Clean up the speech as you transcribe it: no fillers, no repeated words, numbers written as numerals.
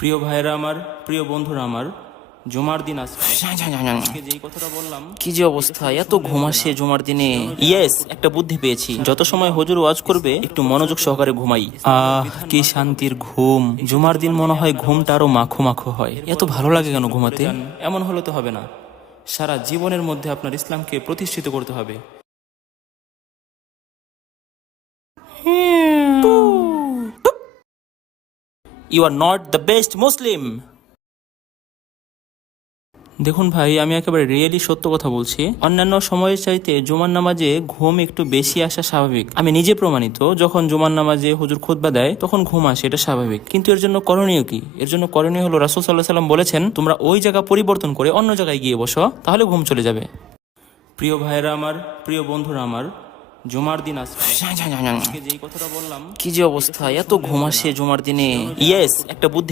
প্রিয় ভাইরা আমার, প্রিয় বন্ধুরা আমার, জুমার দিন আসছে। যেই কথাটা বললাম, কি যে অবস্থা, এত ঘুম আসে জুমার দিনে। ইয়েস, একটা বুদ্ধি পেয়েছি। যত সময় হুজুর ওয়াজ করবে একটু মনোযোগ সহকারে ঘুমাই। কি শান্তির ঘুম! জুমার দিন মনে হয় ঘুমটা আরো মাখো মাখো হয়। এত ভালো লাগে কেন ঘুমাতে? এমন হলে তো হবে না। সারা জীবনের মধ্যে আপনার ইসলামকে প্রতিষ্ঠিত করতে হবে। You are not the best Muslim. দেখুন ভাই, আমি একেবারে রিয়েলি সত্য কথা বলছি। অন্যান্য সময়ের চাইতে জুমার নামাজে ঘুম একটু বেশি আসা স্বাভাবিক। আমি নিজে প্রমাণিত, যখন জুমার নামাজে হুজুর খুতবা দেয় তখন ঘুম আসে, এটা স্বাভাবিক। কিন্তু এর জন্য করণীয় কি? এর জন্য করণীয় হলো, রাসূল সাল্লাল্লাহু আলাইহি ওয়াসাল্লাম বলেছেন, তোমরা ওই জায়গা পরিবর্তন করে অন্য জায়গায় গিয়ে বসো, তাহলে ঘুম চলে যাবে। প্রিয় ভাইরা আমার, প্রিয় বন্ধুরা আমার, জুমার দিন আসছে। যেই কথাটা বললাম, কি যে অবস্থা, এত ঘুম আসে জুমার দিনে। ইয়েস, একটা বুদ্ধি